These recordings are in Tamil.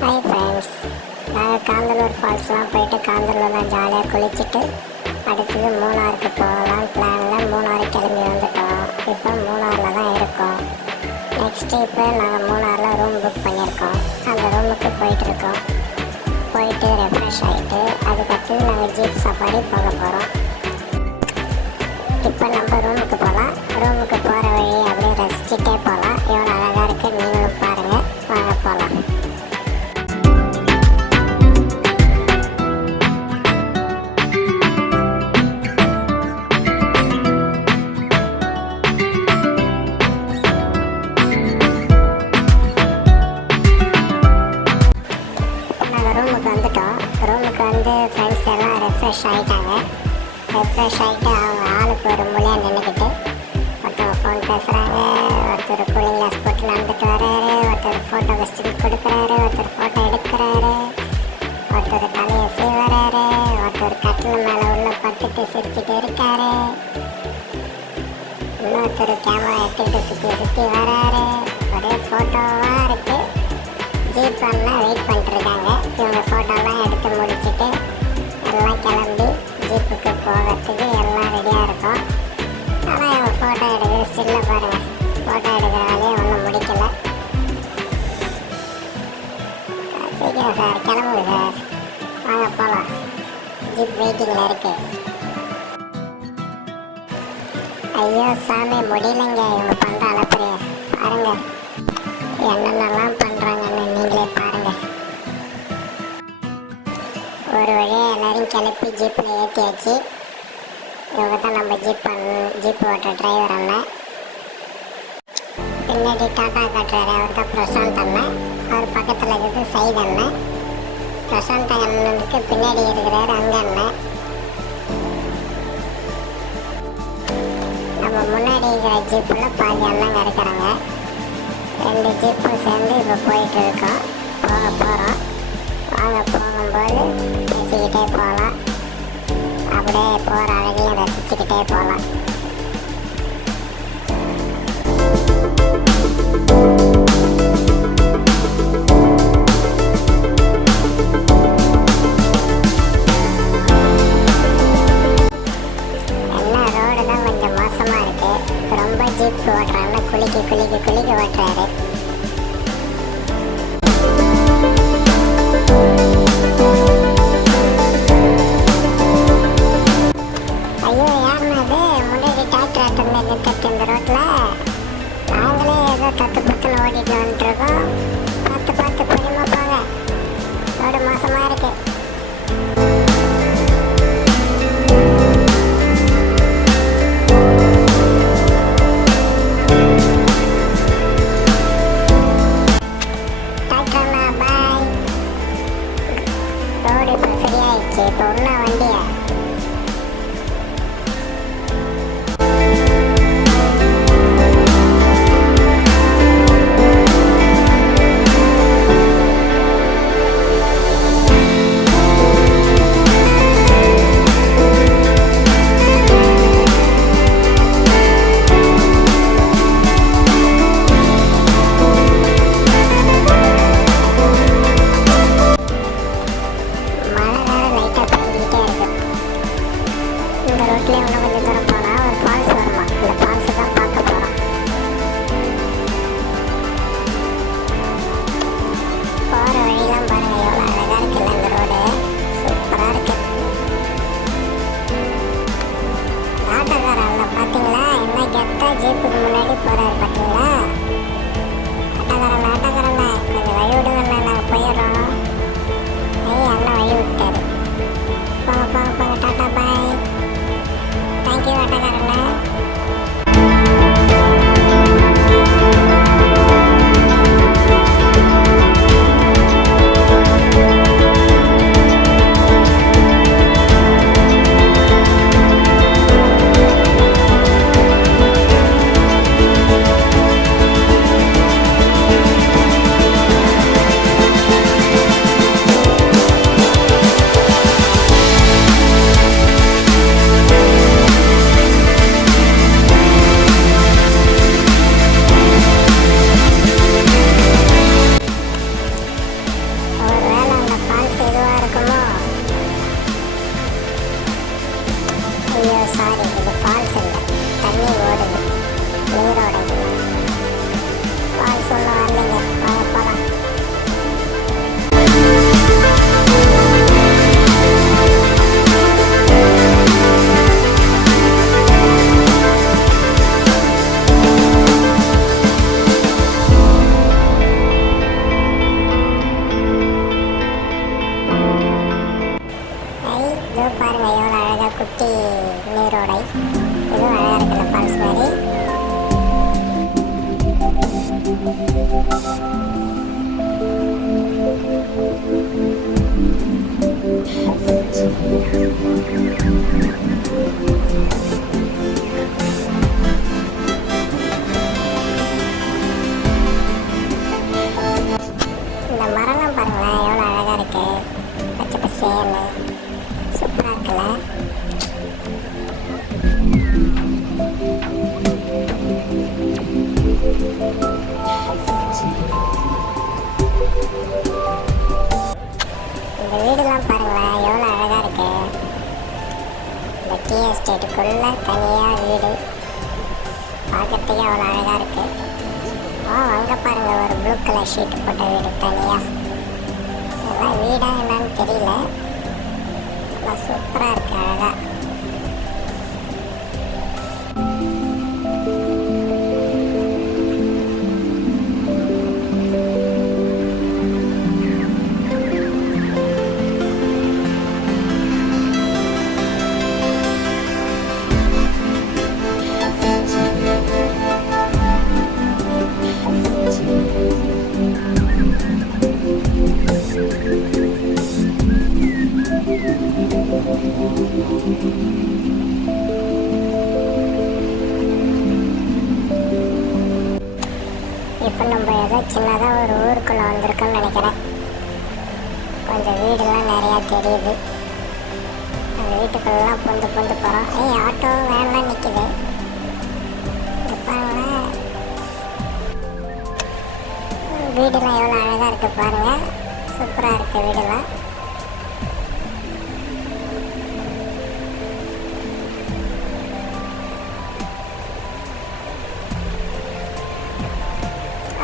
ஹாய் ஃப்ரெண்ட்ஸ், நாங்கள் காந்தலூர் ஃபால்ஸ்லாம் போயிட்டு காந்தலூர் தான் ஜாலியாக குளிச்சுட்டு அடுத்தது மூணாருக்கு போகலான்னு பிளானில் மூணாறு கிளம்பி வந்துட்டோம். இப்போ மூணாரில் தான் இருக்கோம். நெக்ஸ்ட்டு இப்போ நாங்கள் மூணாரில் ரூம் புக் பண்ணியிருக்கோம். அந்த ரூமுக்கு போயிட்டுருக்கோம். போயிட்டு ரெஃப்ரெஷ் ஆகிட்டு அதுக்கடுத்தது நாங்கள் ஜீப் சஃபாரி போக போகிறோம். இப்போ நம்ம ரூமுக்கு போகலாம். ரூமுக்கு போகிற வழி அப்படியே ரசிச்சுட்டே போகலாம். எவ்வளோ அழகாக இருக்குது நீங்களும் பாருங்கள். வாங்க போகலாம். ரூமுக்கு வந்து ஃப்ரெண்ட்ஸ் எல்லாம் ரெஃப்ரெஷ் ஆகிட்டாங்க. ரெஃப்ரெஷ் ஆகிட்டு அவங்க ஆளுக்கு ஒரு மூலையாக நின்றுக்கிட்டு ஒருத்தர் ஃபோன் பேசுகிறாங்க, ஒருத்தர் கூலிங் கிளாஸ் போட்டு நடந்துட்டு வர்றாரு, ஒருத்தர் ஃபோட்டோ வெஸ்டிங் கொடுக்குறாரு, ஒருத்தர் ஃபோட்டோ எடுக்கிறாரு, ஒருத்தர் தலையை சீவறாரு, ஒருத்தர் கட்டில் மேலே உள்ள பட்டுட்டு சிரிச்சுட்டு இருக்காரு, இன்னொருத்தர் கேமரா எடுத்துக்கிட்டு சுற்றி சுற்றி வராரு. ஒரே ஃபோட்டோவாக இருக்குது. ஜீப் எல்லாம் வெயிட் பண்ணிட்டுருக்காங்க. இவங்க ஃபோட்டோலாம் எடுத்து முடிச்சுட்டு எல்லாம் கிளம்பி ஜீப்புக்கு போகிறதுக்கு எல்லாம் ரெடியாக இருக்கும். ஆனால் இவங்க ஃபோட்டோ எடுக்கிற ஸ்டில்ல பாருங்கள், ஃபோட்டோ எடுக்கிற வேலையை ஒன்றும் முடிக்கலை. சீக்கிரம் சார், கிளம்புங்க சார், வாங்க போகலாம். ஜீப் வெயிட்டிங்கில் இருக்கு. ஐயோ சாமி, முடியலைங்க இவங்க பண்ணுற அளப்பறைய பாருங்கள். என்னென்னலாம் பண்ணுறாங்கன்னு நீங்களே பாருங்கள். ஒரு வழியாக எல்லோரும் கிளப்பி ஜீப்பில் ஏற்றியாச்சு. இவங்க தான் நம்ம ஜீப் ஓட்டுற டிரைவர் அண்ணன். பின்னாடி டாட்டா காட்டுறாரு, அவர் தான் பிரசாந்த் அண்ணன். அவர் பக்கத்தில் இருக்கிறது சைட் அண்ணன். பிரசாந்த் அண்ணனுக்கு பின்னாடி இருக்கிறார் அங்க அண்ணன். நம்ம முன்னாடி இருக்கிற ஜீப்பில் பாதி அண்ணங்க இருக்கிறாங்க. ரெண்டு ஜீப்பும் சேர்ந்து இப்போ போயிட்டு இருக்கோம். போகிறோம். வாங்க, போகும்போது பேசிக்கிட்டே போகலாம். அப்படியே போகிற அழகையும் ரசிச்சுக்கிட்டே போகலாம். என்ன ரோடு தான் கொஞ்சம் மோசமாக இருக்குது. ரொம்ப ஜீப் ஓட்டுறாங்க, குளிக்க ஓட்டுறாரு. ஐயோ, யாருன்னா அது நீரோடை. இதுவும் அழகாக இருக்குல்ல ஃபால்ஸ் மாதிரி. இந்த மரம்லாம் பாருங்களேன் எவ்வளோ அழகாக இருக்கு, பச்சை பசேன்னு சூப்பராக இருக்குல்ல. இந்த வீடுலாம் பாருங்களேன் எவ்வளோ அழகாக இருக்கு. இந்த டீ எஸ்டேட்டுக்குள்ளே தனியாக வீடு பார்க்கறதுக்கே அவ்வளோ அழகாக இருக்கு. அங்கே பாருங்க ஒரு ப்ளூ கலர் ஷீட் போட்ட வீடு தனியாக. இதெல்லாம் வீடா என்னன்னு தெரியல, ஆனால் சூப்பராக இருக்கு அழகாக. இப்போ நம்ம ஏதோ சின்னதாக ஒரு ஊருக்குள்ளே வந்திருக்கோம்னு நினைக்கிறேன். கொஞ்சம் வீடுலாம் நிறையா தெரியுது. அந்த வீட்டுக்குள்ளெலாம் பொந்து போகிறோம். ஆட்டோ வேன்லாம் நிற்கிது. பாருங்களேன் வீடுலாம் எவ்வளோ அழகாக இருக்குது பாருங்கள், சூப்பராக இருக்குது வீடுலாம்.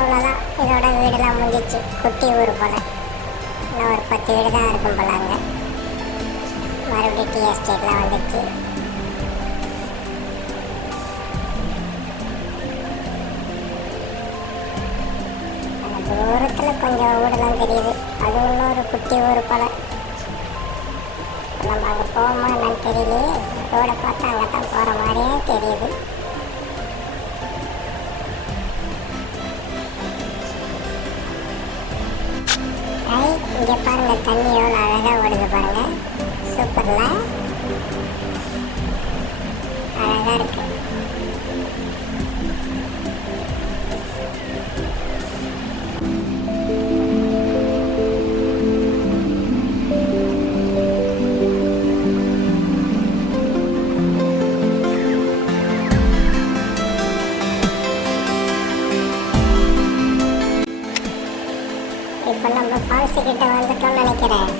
அவ்வளோதான், இதோட வீடெல்லாம் முடிஞ்சிச்சு. குட்டி ஊர் போல், இன்னும் ஒரு 10 வீடு தான் இருக்கும் போல. அங்கே மறுபடியும் டீ எஸ்டேட்லாம் வந்துச்சு. அந்த தூரத்தில் கொஞ்சம் வீடெல்லாம் தெரியுது. அது இன்னொரு குட்டி ஊர் போல். நம்ம அங்கே போவோமா என்னன்னு தெரியலையே. ரோடை பார்த்தா அங்கே தான் போகிற மாதிரியே தெரியுது. இங்கே பாருங்க தண்ணி எவ்வளோ அழகாக ஓடுது பாருங்க, சூப்பர்ல அழகாக இருக்கு. இப்போ நம்ம ஃபால்ஸ் கிட்ட வந்துட்டோம்னு நினைக்கிறேன்.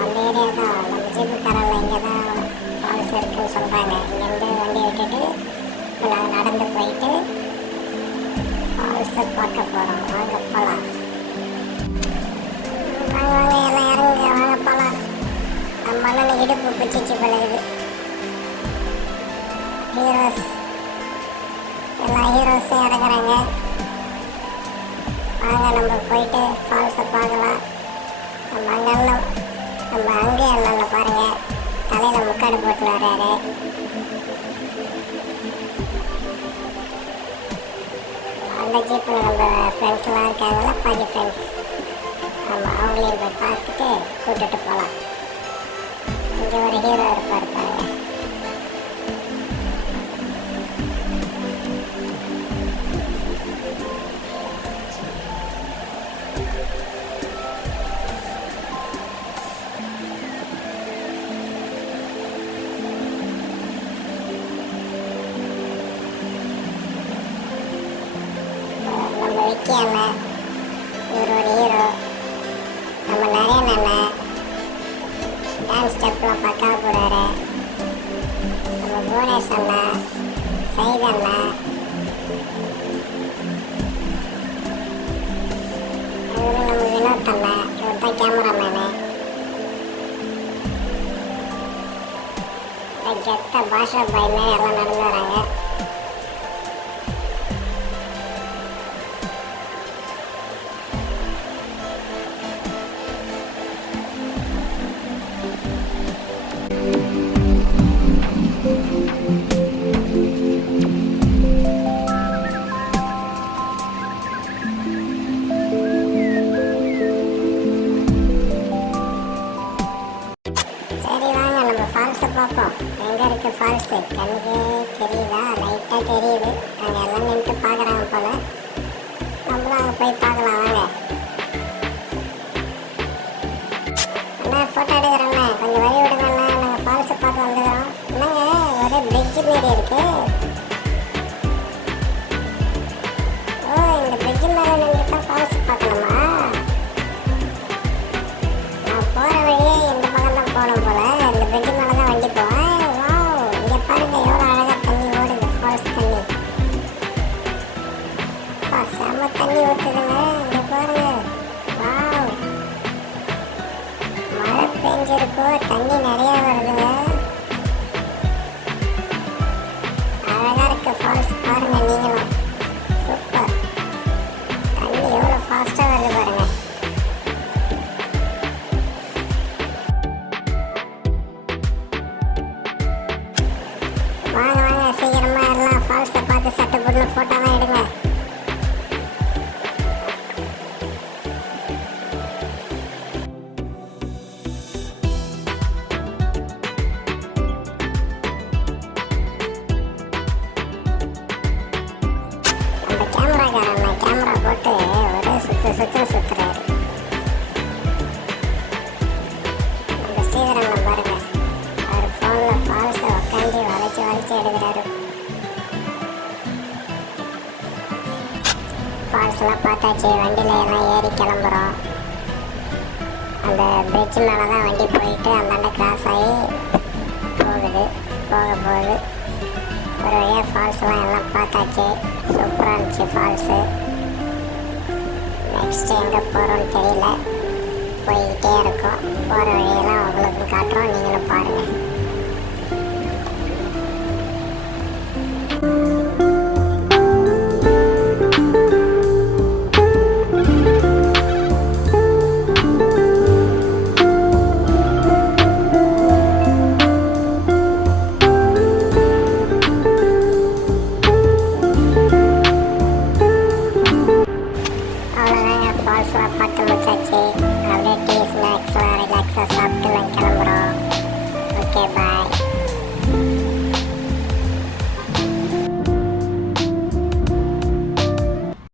அந்த ஏரியா தான் நம்ம ஜீப்புக்காரங்க இங்கே தான் ஃபால்ஸ் இருக்குன்னு சொல்கிறாங்க. இங்கேருந்து வண்டி விட்டுட்டு இப்போ நாங்கள் நடந்து போயிட்டு ஃபால்ஸை பார்க்க போகிறோம். வாங்க போகலாம், வாங்க வாங்க எல்லாம் இறங்குங்க, வாங்க போகலாம். நம்ம அண்ணன் இடுப்பு பிடிச்சி பழகுது. ஹீரோஸ் எல்லா ஹீரோஸும் இறங்குறாங்க. வாங்க நம்ம போயிட்டு ஃபால்ஸை பார்க்கலாம். நம்ம அங்கே அண்ணன் பாருங்க, தலையில் முக்காடு போட்டு வர்றாரு. அந்த ஜீப்பில் நம்ம ஃப்ரெண்ட்ஸ்லாம் இருக்காங்களா, பாதி ஃப்ரெண்ட்ஸ். நம்ம அவங்களையும் போய் பார்த்துட்டு கூப்பிட்டுட்டு போகலாம். இங்கே ஒரு ஹீரோ இருப்பார் பாருங்க. விக்கி அண்ணன் இவர் ஒரு ஹீரோ. நம்ம நரேன் அண்ணன் டான்ஸ் ஸ்டெப்லாம் பக்கா போடுவார். நம்ம புவனேஷ் அண்ணன், சைத் அண்ணன், இவரு நம்ம வினோத் அண்ணன், இவர் தான் கேமராமேனு. கெத்த பாஷா பாய் மாதிரி எல்லாம் நடந்து வராங்க. கண்ணுக்கு தெரியுதா? லைட்டாக தெரியுது. அங்கே எல்லாம் நின்றுட்டு பார்க்குறாங்க போல. நம்மளும் அங்கே போய் பார்க்கலாம் வாங்க. அண்ணா ஃபோட்டோ எடுக்கிறோண்ணே, கொஞ்சம் வழி விடுங்கண்ணா, நாங்கள் ஃபால்ஸை பார்த்து வந்துக்கிறோம். என்னங்க ஒரே பிரிட்ஜு மாரி இருக்கு. ஓ, இந்த பிரிட்ஜு மேலே நின்று தான் ஃபால்ஸ் பார்க்கணுமா? நான் போகிற வழியே இந்த பக்கம் தான் போகணும் போல. இந்த பிரிட்ஜு மேலே தான் வண்டி போவேன். வாவ், இங்கே பாருங்க எவ்வளோ அழகாக தண்ணி ஓடுது, ஃபால்ஸ் தண்ணி. செம்ம தண்ணி ஊற்றுதுங்க, இங்கே பாருங்க. வாவ், மழை பெஞ்சிருக்கோ, தண்ணி நிறைய வருதுங்க. அழகா இருக்கு ஃபால்ஸ், பாருங்க நீங்களும். சூப்பர், தண்ணி எவ்வளோ ஃபாஸ்ட்டாக வருது பாருங்க. வாங்க வாங்க, சீக்கிரமா எல்லாம் ஃபால்ஸை பார்த்து சட்டை போட்டு ஃபோட்டோலாம் எடுங்க. கேமரா போட்டு ஒரே சுத்துறாரு. அந்த ஸ்ரீதரன் பாருங்க, அவர் ஃபோனில் ஃபால்ஸை உட்காந்து வளைச்சு எடுக்கிறாரு. ஃபால்ஸ்லாம் பார்த்தாச்சு, வண்டியில் எல்லாம் ஏறி கிளம்புறோம். அந்த பிரிட்ஜ் மேலே தான் வண்டி போயிட்டு அந்தாண்ட கிராஸ் ஆகி போகுது. ஒரு வழியாக ஃபால்ஸ்லாம் எல்லாம் பார்த்தாச்சு. சூப்பராக இருந்துச்சு ஃபால்ஸு. நெக்ஸ்ட்டு எங்கே போகிறோன்னு தெரியல, போய்கிட்டே இருக்கோம். போகிற வழியெல்லாம் உங்களுக்கு காட்டுறோம், நீங்களும் பாருங்கள்.